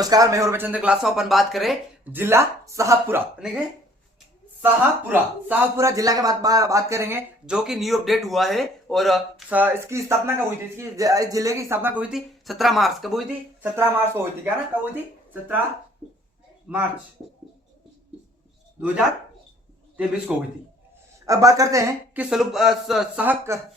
नमस्कार, मैं हूं क्लास में अपन बात करें जिला शाहपुरा। शाहपुरा जिला के बात करेंगे, जो कि न्यू अपडेट हुआ है। और इसकी स्थापना कब हुई थी? इसकी जिले की स्थापना कब हुई थी? 17 मार्च। कब हुई थी? 17 मार्च को हुई थी। क्या ना, कब हुई थी? 17 मार्च 2023 को हुई थी। अब बात करते हैं कि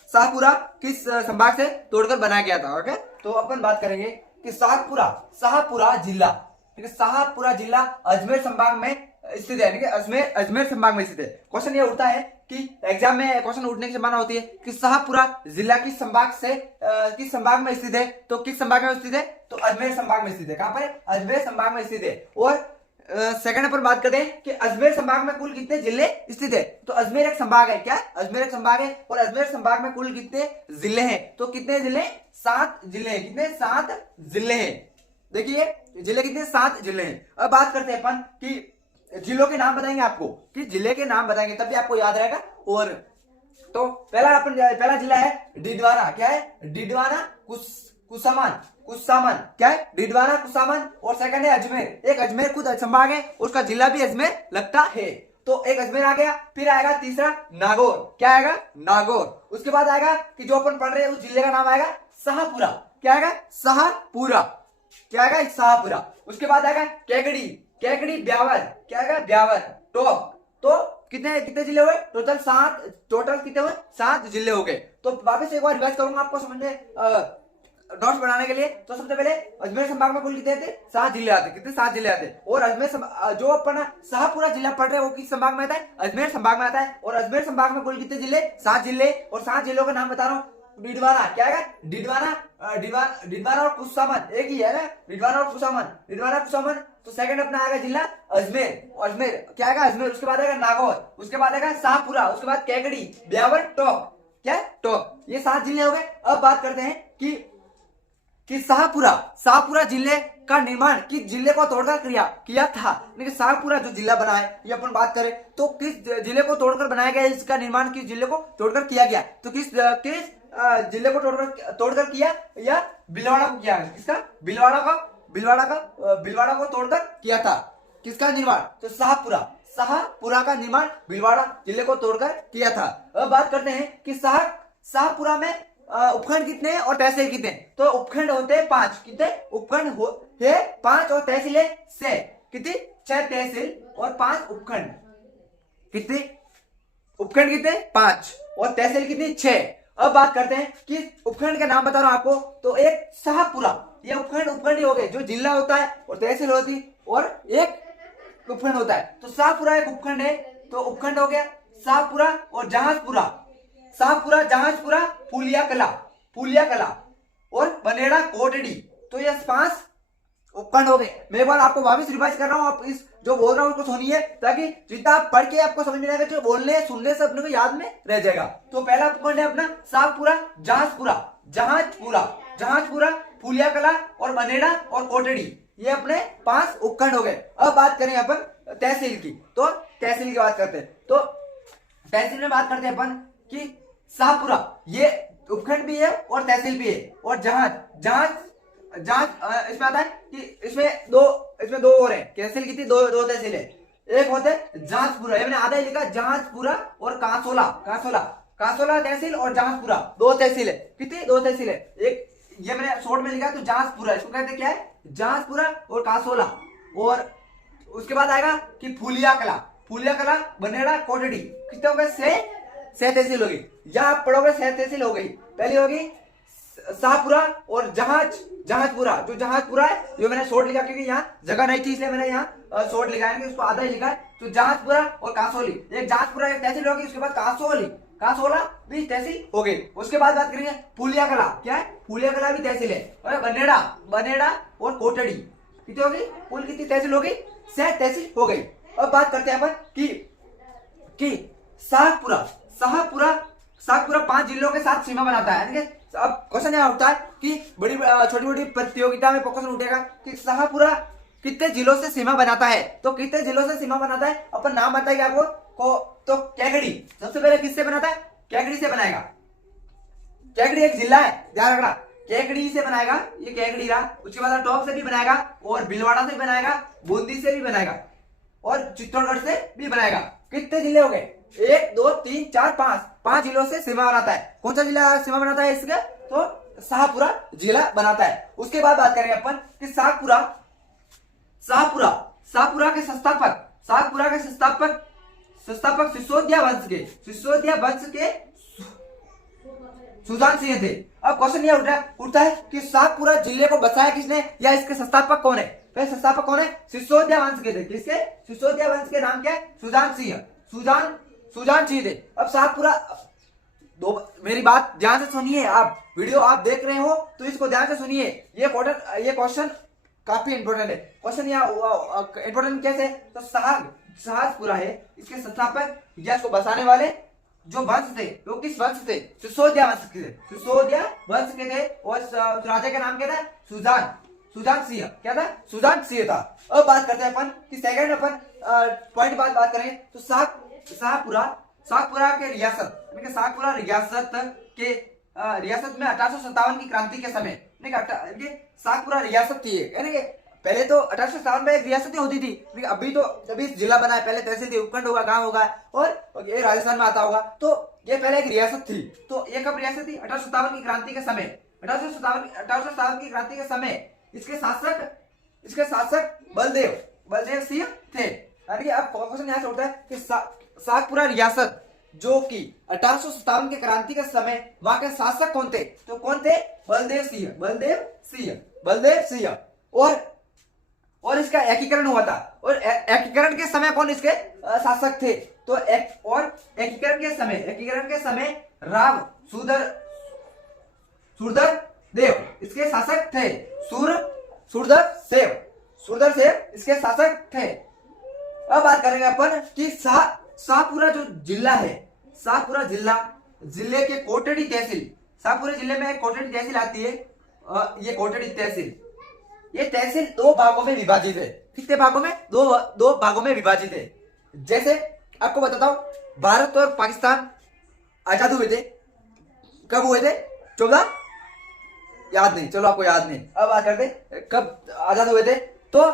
शाहपुरा किस संभाग से तोड़कर बनाया गया था। ओके, तो अपन बात करेंगे कि शाहपुरा जिला, ठीक है। शाहपुरा जिला अजमेर संभाग में स्थित है, ठीक है। अजमेर संभाग में स्थित है। क्वेश्चन ये उठता है कि एग्जाम में क्वेश्चन उठने की संभावना होती है कि शाहपुरा जिला किस संभाग में स्थित है। तो किस संभाग में स्थित है? तो अजमेर संभाग में स्थित है। कहां पर? अजमेर संभाग में स्थित है। और सेकंड पर बात करते हैं कि अजमेर संभाग में कुल कितने जिले स्थित है। तो अजमेर एक संभाग है। क्या? अजमेर एक संभाग है। और अजमेर संभाग में कुल कितने जिले हैं? तो कितने जिले? 7 जिले हैं। कितने? 7 जिले हैं। देखिए जिले कितने? 7 जिले हैं। अब बात करते हैं अपन कि जिलों के नाम बताएंगे आपको, कि जिले के नाम बताएंगे तभी आपको याद रहेगा। और तो पहला जिला है डिडवाना। क्या है? डिडवाना कुसामन। क्या है? डिडवाना कुसामन। और सेकंड है अजमेर। एक अजमेर खुद संभाग है, उसका जिला भी अजमेर लगता है। तो एक अजमेर आ गया। फिर आएगा तीसरा नागौर। क्या आएगा? नागौर। उसके बाद आएगा कि जो अपन पढ़ रहे हैं उस जिले का नाम आएगा शाहपुरा। क्या आएगा? शाहपुरा। क्या आएगा? शाहपुरा। उसके बाद आएगा कैकड़ी ब्यावर। क्या आएगा? ब्यावर। तो कितने जिले हुए? टोटल कितने हुए? 7 जिले हो गए। तो वापस एक बार रिवाइज करूंगा आपको समझ में नोट्स बनाने के लिए। तो सबसे पहले अजमेर संभाग में कुल कितने थे? 7 जिले आते। कितने? 7 जिले आते। और जो अपन शाहपुरा जिला पढ़ रहे हैं वो किस संभाग में आता है? अजमेर संभाग में आता है। और अजमेर संभाग में कुल कितने जिले? 7 जिले। और 7 जिलों का नाम बता रहा हूँ। डिडवाना। क्या है? डिडवाना और कुसामन एक ही है ना। डिडवाना और कुसामन। तो सेकंड अपना आएगा जिला अजमेर। क्या आएगा? अजमेर। उसके बाद आएगा नागौर। उसके बाद आएगा शाहपुरा। उसके बाद कैकड़ी ब्यावर क्या है? टोक। ये 7 जिले हो गए। अब बात करते हैं कि शाहपुरा जिले का निर्माण किस जिले को तोड़कर किया था। लेकिन शाहपुरा जो जिला बना है, ये अपन बात करें तो किस जिले को तोड़कर बनाया गया? इसका निर्माण किस जिले को तोड़कर किया गया? तो किस जिले को तोड़कर किया? या भीलवाड़ा को किया? किसका? भीलवाड़ा को तोड़कर किया था। किसका निर्माण? तो शाहपुरा का निर्माण भीलवाड़ा जिले को तोड़कर किया था। अब बात करते हैं कि शाहपुरा में उपखंड कितने हैं और तहसील कितने? तो उपखंड होते हैं 5। कितने उपखंड है? 5। और तहसील है 6। कितनी? 6 तहसील और 5 उपखंड। कितने उपखंड? कितने? 5। और तहसील कितनी? 6। अब बात करते हैं कि उपखंड का नाम बता रहा हूं आपको। तो एक शाहपुरा, ये उपखंड ही हो गए। जो जिला होता है और तहसील होती और एक उपखंड होता है। तो शाहपुरा एक उपखंड है। तो उपखंड हो गया शाहपुरा और जहाजपुरा। जहाजपुरा, फूलिया कला और बनेड़ा कोटड़ी। तो ये 5 उपखंड हो गए। मैं एक बार आपको वापस रिवाइज कर रहा हूँ। आप इस जो बोल रहा हूँ उसको सुनिए, ताकि जितना आप पढ़ के आपको समझ में आएगा, जो बोलने सुनने से अपने को याद में रह जाएगा। तो पहला उपखंड है अपना शाहपुरा, जहाजपुरा, फूलिया कला और बनेड़ा और कोटड़ी। ये अपने 5 उपखंड हो गए। अब बात करें अपन तहसील की। तो तहसील की बात करते हैं। तो तहसील में बात करते हैं अपन कि शाहपुरा ये उपखंड भी है और तहसील भी है। और जहाज इसमें आता है कि इसमें दो और है। तहसील कितनी? दो तहसील है। एक होते जहाजपुरा, ये मैंने आधा ही लिखा, जहाजपुरा और कासोला तहसील और जहाजपुरा 2 तहसील है। कितनी? 2 तहसील है। एक ये मैंने शॉर्ट में लिखा तो जहाजपुरा, इसको कहते क्या है? जहाजपुरा और कासोला। और उसके बाद आएगा कि फूलिया कला, बनेड़ा, कोटड़ी। कितने हो गए? 6 तहसील होगी। जहां आप पढ़ोगे 6 तहसील हो गई। पहली होगी शाहपुरा और जहाजपुरा। जो जहाजपुरा है, जो मैंने शॉर्ट लिखा क्योंकि यहाँ जगह नहीं थी, इसलिए मैंने यहाँ शॉर्ट लिखा है, उसको आधा ही लिखा है। तो जहाजपुरा और कासोली, एक जहाजपुरा एक तहसील होगी। उसके बाद कासोला भी तहसील हो गई। उसके बाद बात करेंगे फूलिया कला। क्या है? फूलिया कला भी तहसील है। और बनेड़ा और कोटड़ी कितनी होगी? कुल कितनी तहसील होगी? 6 तहसील हो गई। अब बात करते हैं अपन कि शाहपुरा 5 जिलों के साथ सीमा बनाता है। अब क्वेश्चन यहाँ उठता है कि छोटी प्रतियोगिता में क्वेश्चन उठेगा कि शाहपुरा कितने जिलों से सीमा बनाता है। तो कितने जिलों से सीमा बनाता है अपन नाम बताएंगे आपको। तो कैकड़ी सबसे पहले किससे बनाता है? कैकड़ी से बनाएगा। कैकड़ी एक जिला है, ध्यान रखना। केकड़ी से बनाएगा, ये केकड़ी रहा, उसके बाद टॉप से भी बनाएगा और भीलवाड़ा से भी बनाएगा, बूंदी से भी बनाएगा और चित्तौड़गढ़ से भी बनाएगा। कितने जिले हो गए? 1 2 3 4 5, 5 जिलों से सीमा बनाता है। कौन सा जिला सीमा बनाता है इसका? तो शाहपुरा जिला बनाता है। उसके बाद बात करेंगे अपन कि शाहपुरा के संस्थापक सिसोदिया वंश के सुजान सिंह थे। अब क्वेश्चन यह उठता है कि शाहपुरा जिले को बसाया किसने या इसके संस्थापक कौन है? फिर संस्थापक कौन है? सिसोदिया वंश के थे। किसके? सिसोदिया वंश के नाम क्या है? सुजान सिंह थे। अब शाहपुरा मेरी बात ध्यान से सुनिए, आप वीडियो आप देख रहे हो तो इसको ध्यान से सुनिए। ये क्वेश्चन काफी इंपॉर्टेंट है। क्वेश्चन यहाँ इंपॉर्टेंट कैसे? तो शाहपुरा है, इसके संस्थापक या इसको बसाने वाले जो वंश थे वो किस वंश थे? सिसोदिया वंश के थे। और राजा का नाम क्या था? सुजान सिंह। क्या था? सुजान सिंह था। अब बात करते हैं अपन कि सेकंड अपन पॉइंट बात करें तो शाहपुरा के रियासत में 1857 की क्रांति के समय शाहपुरा रियासत थी। यानी कि पहले तो 1857 में एक रियासत होती थी, लेकिन अभी तो अभी जिला बना है। पहले तहसील थी, उपखंड होगा, गांव होगा और ये राजस्थान में आता होगा। तो ये पहले एक रियासत थी। तो ये कब रियासत थी? 1857 की क्रांति के समय। 1857 की क्रांति के समय इसके शासक बलदेव सिंह थे। यानी कि अब क्वेश्चन यहाँ से उठता है कि शाहपुरा रियासत जो कि 1857 के क्रांति के समय वहां के शासक कौन थे? तो कौन थे? बलदेव सिंह। और इसका एकीकरण हुआ था। और एकीकरण के समय कौन इसके शासक थे? तो एकीकरण के समय राव सूरधर देव इसके शासक थे। सूरधर सेव इसके शासक थे। अब बात करेंगे अपन कि शाहपुरा जो जिला है, शाहपुरा जिले के कोटड़ी तहसील, शाहपुरा जिले में कोटड़ी तहसील आती है। ये कोटड़ी तहसील, ये तहसील 2 भागों में विभाजित है। कितने भागों में? 2 भागों में विभाजित है। जैसे आपको बताता हूं, भारत और पाकिस्तान आजाद हुए थे। कब हुए थे? 14 याद नहीं, चलो आपको याद नहीं। अब बात करते कब आजाद हुए थे। तो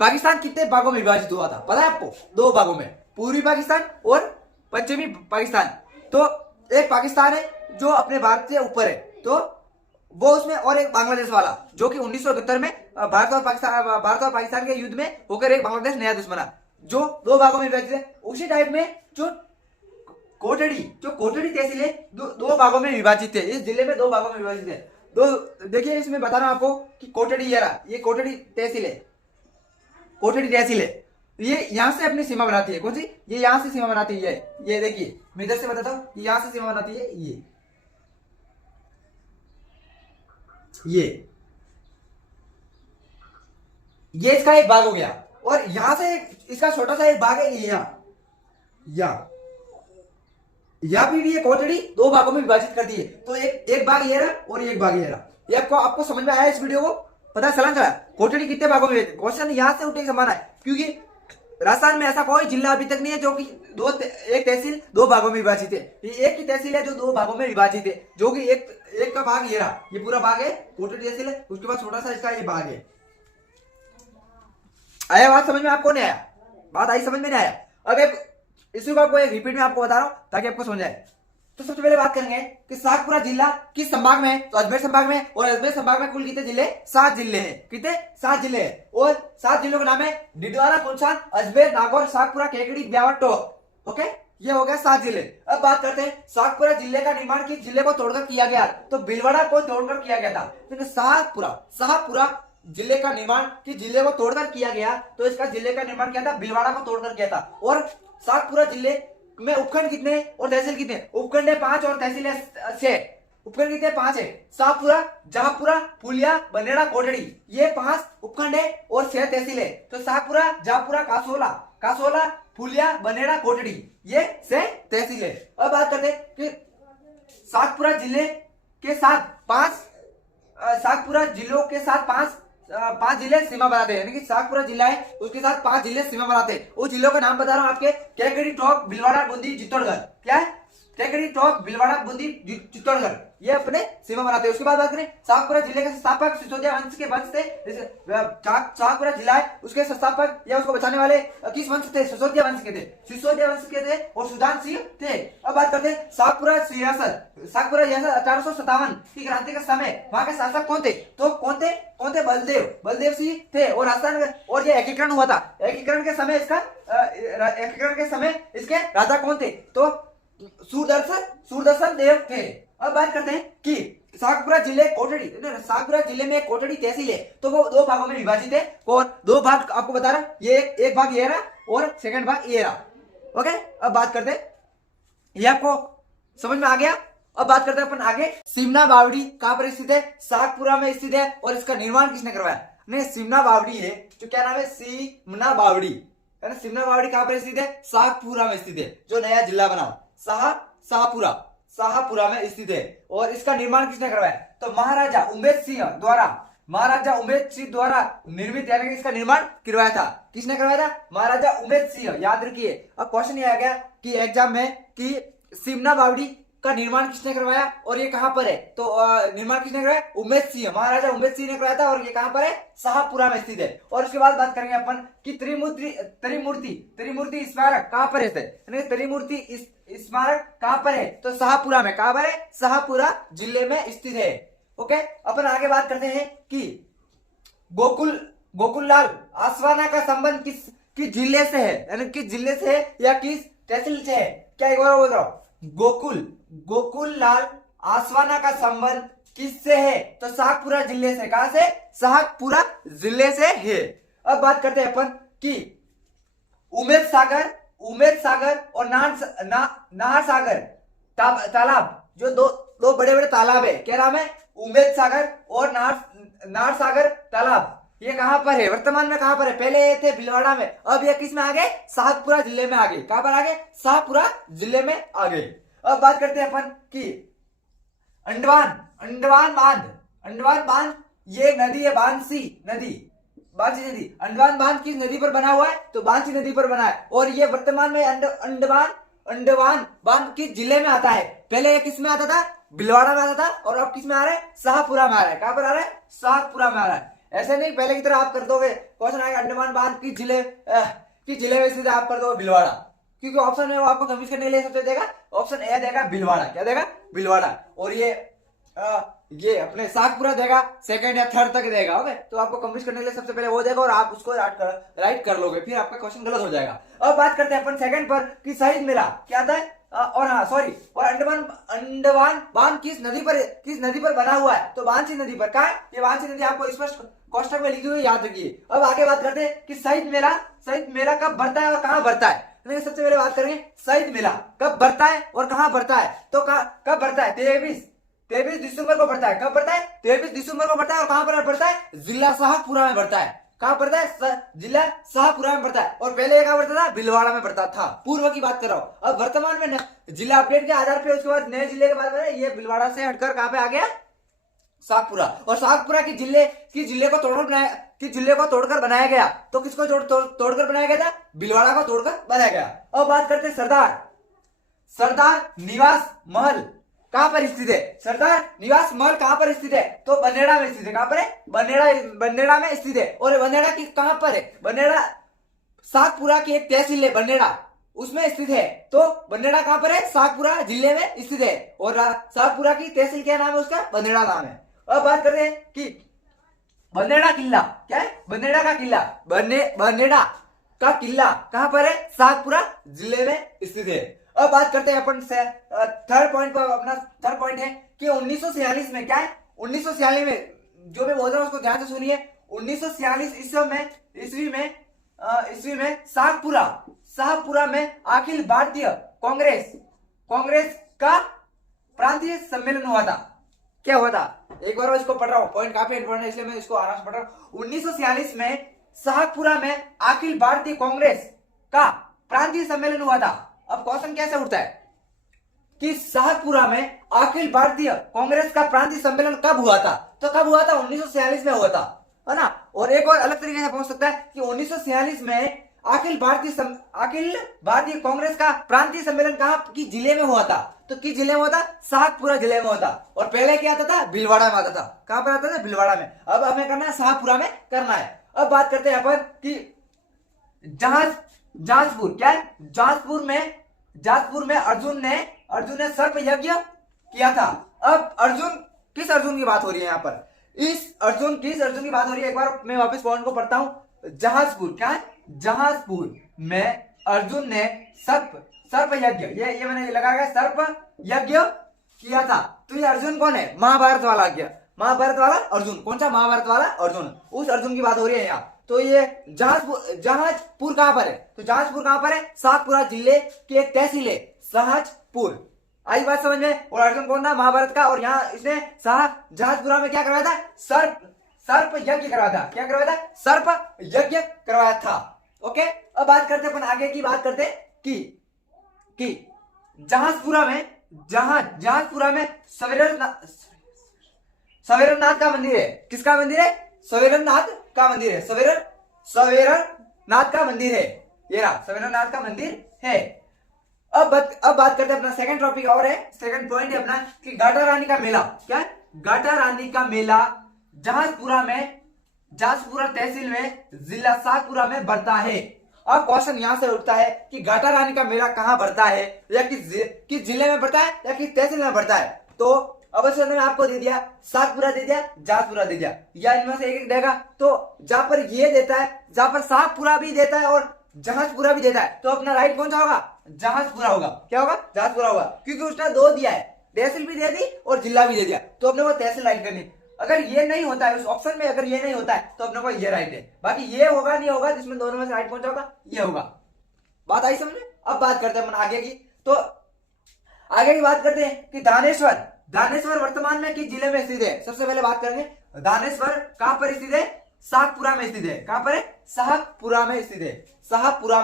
पाकिस्तान कितने भागों में विभाजित हुआ था पता है आपको? 2 भागों में, पूर्वी पाकिस्तान और पश्चिमी पाकिस्तान। तो एक पाकिस्तान है जो अपने भारत से ऊपर है, तो वो उसमें, और एक बांग्लादेश वाला जो कि 1971 में भारत और पाकिस्तान के युद्ध में होकर एक बांग्लादेश नया देश बना, जो 2 भागों में विभाजित है। उसी टाइप में जो कोटड़ी तहसील है 2 भागों में विभाजित है। इस जिले में 2 भागों में विभाजित है। देखिए इसमें बता रहा हूं आपको कि कोटड़ी ये कोटड़ी तहसील है। ये यहां से अपनी सीमा बनाती है। कौन सी? ये यहां से सीमा बनाती है। ये देखिए मैं इधर से बताता हूं, यहां से सीमा बनाती है। ये इसका एक भाग हो गया। और यहां से इसका छोटा सा एक भाग है या फिर ये कोटड़ी 2 भागों में विभाजित कर दी है। तो एक भाग ये रहा और एक भाग ये रहा। ये आपको समझ में आया? इस वीडियो को पता चला कोटड़ी कितने भागों में? क्वेश्चन यहां से उठे समान है, क्योंकि राजस्थान में ऐसा कोई जिला अभी तक नहीं है जो कि एक तहसील 2 भागों में विभाजित है। ये एक ही तहसील है जो 2 भागों में विभाजित है, जो कि एक का भाग ये रहा। ये पूरा भाग है कोटड़ी तहसील है, उसके बाद छोटा सा इसका ये भाग है। आया बात समझ में? आपको नहीं आया? बात आई समझ में? नहीं आया? अब इसी को आपको एक रिपीट में आपको बता रहा हूं ताकि आपको समझ आए। तो सबसे पहले बात करेंगे कि शाहपुरा जिला किस संभाग में है? तो अजमेर संभाग में। और अजमेर संभाग में कुल कितने जिले? 7 जिले हैं। कितने? 7 जिले हैं। और 7 जिलों का नाम है डिडवारा, कुंचान, अजमेर, नागौर, शाहपुरा, केकड़ी, ब्यावर, टोंक। ओके, ये हो गया 7 जिले। अब बात करते हैं शाहपुरा जिले का निर्माण किस जिले को तोड़कर किया गया? तो भीलवाड़ा को तोड़कर किया गया था। तो शाहपुरा जिले का निर्माण किस जिले को तोड़कर किया गया? तो इसका जिले का निर्माण किया था भीलवाड़ा को तोड़कर किया था। और शाहपुरा जिले में उपखंड कितने और तहसील कितने? उपखंड है 5 और तहसील है 6। उपखंड कितने? 5 है। शाहपुरा, जहापुरा, फुलिया, बनेड़ा, कोटड़ी, ये 5 उपखंड है और 6 तहसील है। तो शाहपुरा, जहापुरा, कासोला, फुलिया, बनेड़ा, कोटड़ी, ये 6 तहसील है। अब बात करते हैं कि शाहपुरा जिले के साथ 5 जिले सीमा बनाते हैं। यानी कि शाहपुरा जिला है उसके साथ 5 जिले सीमा बनाते हैं। उस जिलों का नाम बता रहा हूं आपके: केकड़ी, टोंक, भीलवाड़ा, बूंदी, चित्तौड़गढ़। क्या है? टेकड़ी, टोंक, भीलवाड़ा, बूंदी, चित्तौड़गढ़ ये अपने सीमा बनाते हैं। उसके बाद बात करें शाहपुरा जिले के संस्थापक सिसोदिया वंश के वंश थे। शाहपुरा जिला है उसके संस्थापक या उसको बचाने वाले किस वंश थे? सिसोदिया वंश के थे। सिसोदिया वंश के थे और सुजान सिंह थे। अब बात करते हैं शाहपुरा रियासत। शाहपुरा रियासत 1857 की क्रांति के समय वहां के शासक कौन थे? तो कौन थे? बलदेव सिंह थे। और राजस्थान और ये एकीकरण हुआ था। एकीकरण के समय इसके राजा कौन थे? तो सूरदर्शन देव थे। अब बात करते हैं कि शाहपुरा जिले में कोटड़ी तहसील है, तो वो दो भागों में विभाजित है। और दो भाग आपको बता रहा, ये एक भाग ये रहा और सेकंड भाग ये रहा। ओके, अब बात करते हैं, ये आपको समझ में आ गया। अब बात करते हैं अपन आगे। सिमना बावड़ी कहां पर स्थित है? शाहपुरा में स्थित है। और इसका निर्माण किसने करवाया? नहीं, सिमना बावड़ी है जो क्या नाम है? सिमना बावड़ी है ना। सिमना बावड़ी कहां पर स्थित है? शाहपुरा में स्थित है, जो नया जिला बना शाहपुरा में स्थित है। और इसका निर्माण किसने करवाया? तो महाराजा उमेद सिंह द्वारा निर्मित, यानी कि इसका निर्माण करवाया था। किसने करवाया था? महाराजा उमेद सिंह। याद रखिए, अब क्वेश्चन ये आ गया कि एग्जाम में कि सिमना बावड़ी का निर्माण किसने करवाया और ये कहां पर है? तो निर्माण किसने करवाया? उमेद सिंह, महाराजा उमेद सिंह ने करवाया था। और ये कहां पर है? शाहपुरा में स्थित है। और उसके बाद बात करेंगे अपन कि त्रिमूर्ति स्मारक कहां पर है? त्रिमूर्ति स्मारक कहां पर है? तो शाहपुरा में। कहां पर है? शाहपुरा जिले में स्थित है। ओके, अपन आगे बात करते हैं कि गोकुललाल आसवाना का संबंध किस जिले से है? यानी किस जिले से है या किस तहसील से है? क्या एक बार बोल रहा हूं, गोकुललाल आसवाना का संबंध किससे है? तो शाहपुरा जिले से। कहां से? शाहपुरा जिले से है। अब बात करते हैं अपन कि उमेद सागर और नाहर सागर तालाब, जो दो बड़े बड़े तालाब है, क्या नाम है? उमेद सागर और नाहर सागर तालाब। ये कहां पर है? वर्तमान में कहां पर है? पहले ये थे भीलवाड़ा में, अब ये किस में आ गए? शाहपुरा जिले में आ गए। कहां पर आ गए? शाहपुरा जिले में आ गए। अब बात करते हैं अपन कि अंडमान बांध, ये नदी है बांसी नदी। अंडमान बांध किस नदी पर बना हुआ है? तो बांसी नदी पर बना है। और ये वर्तमान में अंडमान बांध किस जिले में आता है? पहले ये किस में आता था? भीलवाड़ा में आता था। और अब किस में आ रहा है? शाहपुरा में आ रहा है। कहां पर आ रहा है? शाहपुरा में आ रहा है। ऐसे नहीं पहले की तरह आप कर दोगे, क्वेश्चन आएगा अंडमान बांध किस जिले में स्थित है, आप कर दोगे भीलवाड़ा, क्योंकि ऑप्शन में वो आपको कंफ्यूज करने के लिए सबसे देगा ऑप्शन ए देगा भीलवाड़ा। क्या देगा? भीलवाड़ा। और ये अपने शाहपुरा देगा, सेकंड या थर्ड तक देगा। ओके, तो आपको कंफ्यूज करने के लिए सबसे पहले वो देगा और आप उसको राइट कर लोगे, फिर आपका क्वेश्चन गलत हो जाएगा। अब बात करते हैं अपन सेकंड पर कि शहीद मेला क्या आता है? और अंडमान बांध किस नदी पर बना हुआ है? तो बांसी नदी पर। कहा है? ये बांसी नदी आपको स्पष्ट कोष्टक में लिखी हुई याद रखिए। अब आगे बात करते हैं कि शहीद मेला कब बढ़ता है और कहां बढ़ता है? सबसे पहले बात करेंगे शहीद मेला कब बढ़ता है और कहां बढ़ता है। तो कब बढ़ता है? 23 दिसंबर को बढ़ता है। कब बढ़ता है? 23 दिसंबर को बढ़ता है। और कहां पर बढ़ता है? जिला शाहपुरा में बढ़ता है। कहां बढ़ता है? जिला शाहपुरा में बढ़ता है। और पहले कहां बढ़ता था? भीलवाड़ा में बढ़ता था। पूर्व की बात कर रहा हूं। अब वर्तमान में जिला अपडेट के आधार पर उसके बाद नए जिले की बात करें, ये भीलवाड़ा से हटकर कहां पे आ गया? शाहपुरा। और शाहपुरा की जिले को तोड़कर बनाया गया। तो किसको तोड़कर बनाया गया था? भीलवाड़ा को तोड़कर बनाया गया। अब बात करते हैं सरदार निवास महल कहां पर स्थित है? सरदार निवास महल कहां पर स्थित है? तो बनेड़ा में स्थित है। कहां पर है? बनेड़ा में स्थित है। और बनेड़ा की कहां पर है? बनेड़ा शाहपुरा की एक तहसील है बनेड़ा, उसमें स्थित है। तो बनेड़ा कहां पर है? शाहपुरा जिले में स्थित है। और शाहपुरा की तहसील क्या नाम है उसका? बनेड़ा नाम है। अब बात करते हैं कि बनेड़ा किला क्या है? बनेड़ा का किला कहां पर है? शाहपुरा जिले में स्थित है। अब बात करते हैं अपन से थर्ड पॉइंट पर। अपना थर्ड पॉइंट है कि 1946 में क्या है? 1946 में जो मैं बोल रहा हूं उसको ध्यान से सुनिए। 1946 ईस्वी में शाहपुरा में अखिल भारतीय कांग्रेस का प्रांतीय सम्मेलन हुआ था। क्या हुआ था? एक बार इसको पढ़ रहा हूं, पॉइंट काफी इंपॉर्टेंट है इसलिए मैं इसको आराम से पढ़ रहा हूं। 1946 में शाहपुरा में अखिल भारतीय कांग्रेस का प्रांतीय सम्मेलन हुआ था। अब क्वेश्चन कैसे उठता है कि शाहपुरा में अखिल भारतीय कांग्रेस का प्रांतीय सम्मेलन कब हुआ था? तो कब हुआ था? 1946 में हुआ था, है ना। और एक और अलग तरीके से पूछ सकता है कि 1946 में अखिल भारतीय कांग्रेस का प्रांतीय सम्मेलन कहाँ की जिले में हुआ था? तो किस जिले में होता? शाहपुरा जिले में होता। और पहले क्या आता था? भीलवाड़ा में आता था। कहां पर आता था? भीलवाड़ा में। अब हमें करना है शाहपुरा में करना है। अब बात करते हैं अपन कि जाजपुर, क्या है? जाजपुर में अर्जुन ने सर्प यज्ञ किया था। अब किस अर्जुन की बात हो रही है यहाँ पर? किस अर्जुन की बात हो रही है? एक बार मैं वापस पॉइंट को पढ़ता हूं। जहाजपुर, क्या है? जहाजपुर में अर्जुन ने सर्प यज्ञ, ये मैंने लगाया सर्प यज्ञ किया था। तो ये अर्जुन कौन है? महाभारत वाला अर्जुन। कौन सा? महाभारत वाला अर्जुन। उस अर्जुन की बात हो रही है यहाँ। तो ये जहाजपुर कहां पर है? तो जहाजपुर कहां पर है? शाहपुरा जिले की एक तहसील है जहाजपुर। आई बात समझ में? और अर्जुन कौन था? महाभारत का। और यहाँ इसने जहाजपुरा में क्या करवाया था? सर्प यज्ञ करवाया था। क्या करवाया था? सर्प यज्ञ करवाया था। ओके, अब बात करते अपन आगे की बात करते कि जहाजपुरा में सवेरनाथ का मंदिर है। किसका मंदिर है? सवेरनाथ का मंदिर है। सवेरनाथ का मंदिर है। ये रहा, सवेरनाथ का मंदिर है। अब बात करते हैं अपना सेकंड टॉपिक और है, सेकंड पॉइंट है अपना कि घाटा रानी का मेला। क्या? घाटा रानी का मेला जहाजपुरा तहसील में जिला शाहपुरा में बढ़ता है। अब क्वेश्चन यहां से उठता है कि घाटा रानी का मेला कहां बढ़ता है, या किस जिले में बढ़ता है, या किस तहसील में बढ़ता है? तो अवश्य मैंने आपको दे दिया, शाहपुरा दे दिया, जहाजपुरा दे दिया, या इनमें से एक देगा। तो जहां पर ये देता है, जहां पर शाहपुरा भी देता है और जहाजपुरा भी देता है, तो अपना राइट कौन सा होगा? जहाजपुरा होगा। क्या होगा? जहाजपुरा होगा, क्योंकि उसने दो दिया है, तहसील भी दे दी और जिला भी दे दिया। तो अपने को तहसील राइट करनी। अगर ये नहीं होता है उस ऑप्शन में, अगर ये नहीं होता है तो अपने को ये राइट है। बाकी ये होगा नहीं होगा, जिसमें दोनों में से राइट कौन सा होगा? ये होगा। बात आई समझ में? अब बात करते हैं अपन आगे की। तो आगे की बात करते हैं कि दानेश्वर वर्तमान में किस जिले में स्थित है? सबसे पहले बात करेंगे दानेश्वर कहां पर स्थित है? शाहपुरा में स्थित है। कहां पर है? शाहपुरा में स्थित है। शाहपुरा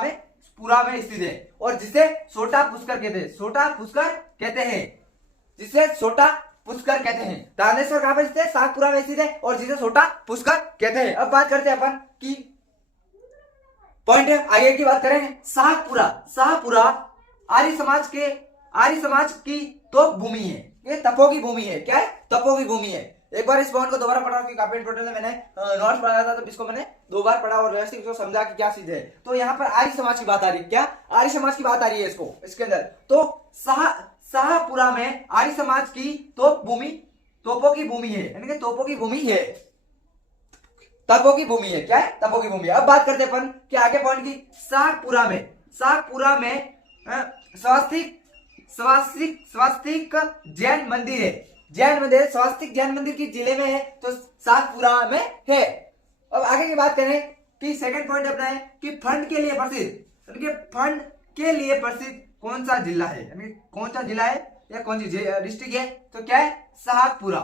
में स्थित है। और जिसे छोटा पुष्कर कहते हैं, जिसे छोटा पुष्कर कहते हैं। दानेश्वर कहां पर स्थित है? शाहपुरा में स्थित है और जिसे छोटा पुष्कर कहते हैं। अब बात करते हैं अपन की पॉइंट है, आगे की बात करेंगे। शाहपुरा आर्य समाज की तोप भूमि है। ये तपो की भूमि है। क्या है? तपो की भूमि है। एक बार इस पॉइंट को दोबारा पढ़ा, काफी टोटल में मैंने नोट्स पढ़ाया था, तो इसको मैंने दो बार पढ़ा और व्यवस्थित इसको समझा कि क्या चीज है। तो यहाँ पर आर्य समाज की बात आ रही है। क्या? आर्य समाज की बात आ रही है इसके अंदर। तो शाहपुरा में आर्य समाज की तोपों की भूमि है, यानी कि तोपों की भूमि है, तपों की भूमि है। क्या है? तपों की भूमि है। अब बात करते हैं अपन कि आगे पॉइंट की। शाहपुरा में स्वास्तिक जैन मंदिर है। स्वास्तिक जैन मंदिर की जिले में है, तो शाहपुरा में है। अब आगे की बात करें कि सेकंड पॉइंट अपना है कि फंड के लिए प्रसिद्ध कौन सा जिला है, यानी कौन सा जिला है या कौन सी डिस्ट्रिक्ट है? तो क्या है? शाहपुरा।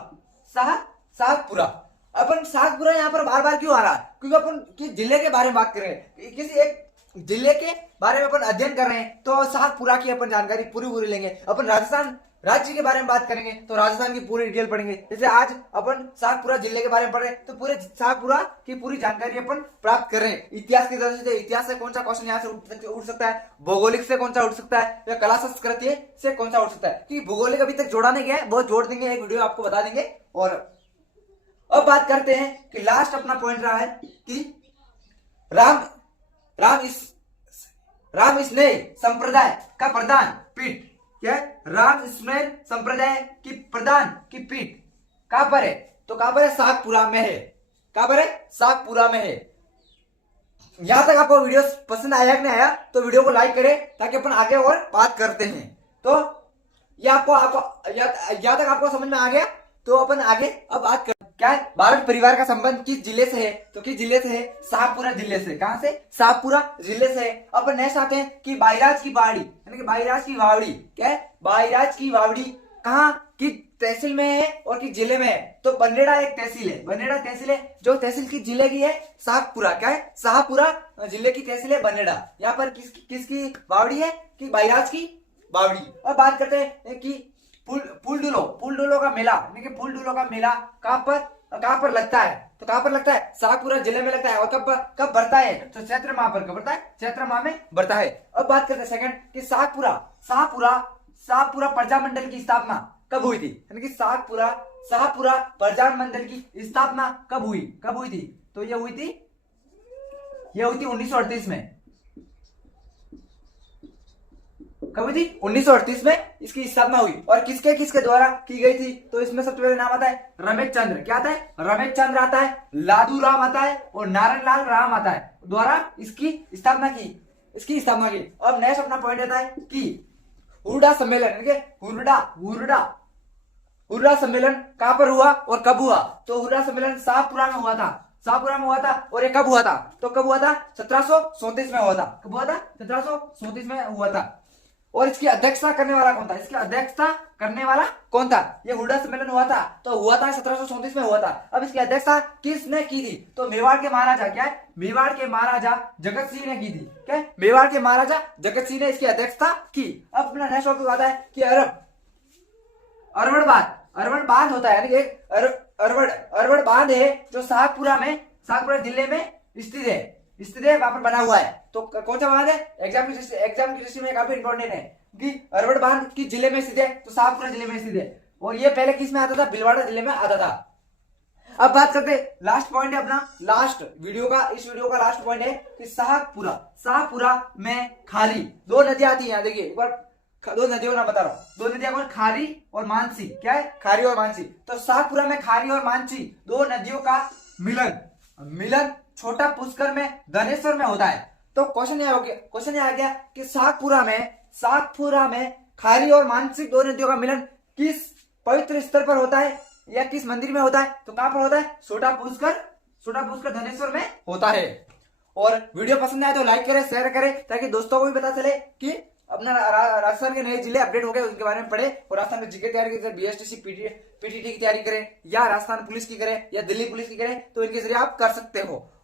अपन शाहपुरा यहाँ पर बार बार क्यों आ रहा है? क्योंकि अपन किस जिले के बारे में बात कर रहे हैं, किसी एक जिले के बारे में अपन अध्ययन कर रहे हैं, तो शाहपुरा की अपन जानकारी पूरी लेंगे। अपन राजस्थान राज्य के बारे में बात करेंगे तो राजस्थान की पूरी डिटेल पढ़ेंगे। जैसे आज अपन शाहपुरा जिले के बारे में पढ़ रहे हैं, तो पूरे शाहपुरा की पूरी जानकारी अपन प्राप्त कर रहे हैं। इतिहास की तरह से, इतिहास से कौन सा क्वेश्चन यहाँ से उठ सकता है, भौगोलिक से कौन सा उठ सकता है, या कला संस्कृति से कौन सा उठ सकता है। क्योंकि भूगोलिक अभी तक जोड़ा नहीं गया है, बहुत जोड़ देंगे, एक वीडियो आपको बता देंगे। और अब बात करते हैं कि लास्ट अपना पॉइंट रहा है कि राम स्नेह संप्रदाय का प्रधान पीठ। क्या है? राम स्नेह संप्रदाय की पीठ कहां पर है? तो कहां पर है? शाहपुरा में है। कहां पर है? शाहपुरा में है। यहां तक आपको वीडियो पसंद आया कि नहीं आया, तो वीडियो को लाइक करें ताकि अपन आगे और बात करते हैं। तो ये यहां तक आपको समझ में आ गया, तो अपन आगे अब बात कर क्या है? भारत परिवार का संबंध किस जिले से है? तो किस जिले से है? शाहपुरा जिले से। कहां से? शाहपुरा जिले से। अपन नेक्स्ट आते हैं कि बाईराज की बावड़ी, यानी कि बाईराज की बावड़ी। क्या है? बाईराज की बावड़ी कहां किस तहसील में है और किस जिले में है? तो बनेड़ा एक तहसील है। बनेड़ा तहसील है, जो तहसील किस जिले की है? शाहपुरा। क्या है? शाहपुरा जिले की तहसील है बनेड़ा। यहाँ पर किसकी बावड़ी है? कि बाईराज की बावड़ी। अब बात करते हैं कि फूल डुलो का मेला, यानी कि फूल डुलो का मेला कहां पर? कहां पर लगता है? तो कहां पर लगता है? शाहपुरा जिले में लगता है। और कब कब बढ़ता है? तो चैत्र माह पर कब बढ़ता है? चैत्र माह में बढ़ता है। अब बात करते हैं सेकंड कि शाहपुरा प्रजामंडल की स्थापना कब हुई थी? यानी कि शाहपुरा प्रजामंडल की स्थापना कब हुई थी? तो ये हुई थी 1938 में। कब हुई थी? 1938 में इसकी स्थापना हुई। और किसके द्वारा की गई थी? तो इसमें सबसे पहले नाम आता है रमेश चंद्र। क्या आता है? रमेश चंद्र आता है, लादू राम आता है और नारायण लाल राम आता है, द्वारा इसकी स्थापना की। अब नेक्स्ट अपना पॉइंट आता है कि हुरडा सम्मेलन, हुरडा सम्मेलन कहां पर हुआ और कब हुआ? तो हुरडा सम्मेलन शाहपुरा में हुआ था। और ये कब हुआ था? तो कब हुआ था? 1734 में हुआ था। कब हुआ था? 1734 में हुआ था। और इसकी अध्यक्षता करने वाला कौन था? इसकी अध्यक्षता करने वाला कौन था? ये हुरडा सम्मेलन हुआ था 1734 में हुआ था। अब इसकी अध्यक्षता किसने की थी? तो मेवाड़ के महाराजा, क्या है? मेवाड़ के महाराजा जगत सिंह ने की थी। क्या है? मेवाड़ के महाराजा जगत सिंह ने इसकी अध्यक्षता की। अब अपना नेक्स्ट टॉपिक आता है कि अरवड़ बांध होता है, यानी एक अरवड़ बांध है जो शाहपुरा जिले में स्थित है, वहां पर बना हुआ है। तो कौन सा बांध है? एग्जाम की दृष्टि में काफी इंपॉर्टेंट है कि अरवड़ बांध की जिले में स्थित है, तो शाहपुरा जिले में स्थित है। और ये पहले किस में आता था? भीलवाड़ा जिले में आता था। अब बात करते हैं, लास्ट पॉइंट है अपना, इस वीडियो का लास्ट पॉइंट है कि शाहपुरा में खारी दो नदियां आती है। देखिए एक बार दो नदियों का बता रहा हूँ, दो नदियां कौन? खारी और मानसी। क्या है? खारी और मानसी। तो शाहपुरा में खारी और मानसी दो नदियों का मिलन छोटा पुष्कर में धनेश्वर में होता है। तो क्वेश्चन ये आ गया कि शाहपुरा में खारी और मानसी दो नदियों का मिलन किस पवित्र स्थल पर होता है या किस मंदिर में होता है? तो कहां पर होता है? छोटा पुष्कर धनेश्वर में होता है। और वीडियो पसंद आए तो लाइक करें, शेयर करें, ताकि दोस्तों को भी पता चले कि अपना राजस्थान के नए जिले अपडेट हो गए, उनके बारे में पढ़े और राजस्थान में जीके तैयारी करें, बीएसटीसी पीटीटी की तैयारी करें या राजस्थान पुलिस की करें या दिल्ली पुलिस की करें, तो इनके जरिए आप कर सकते हो।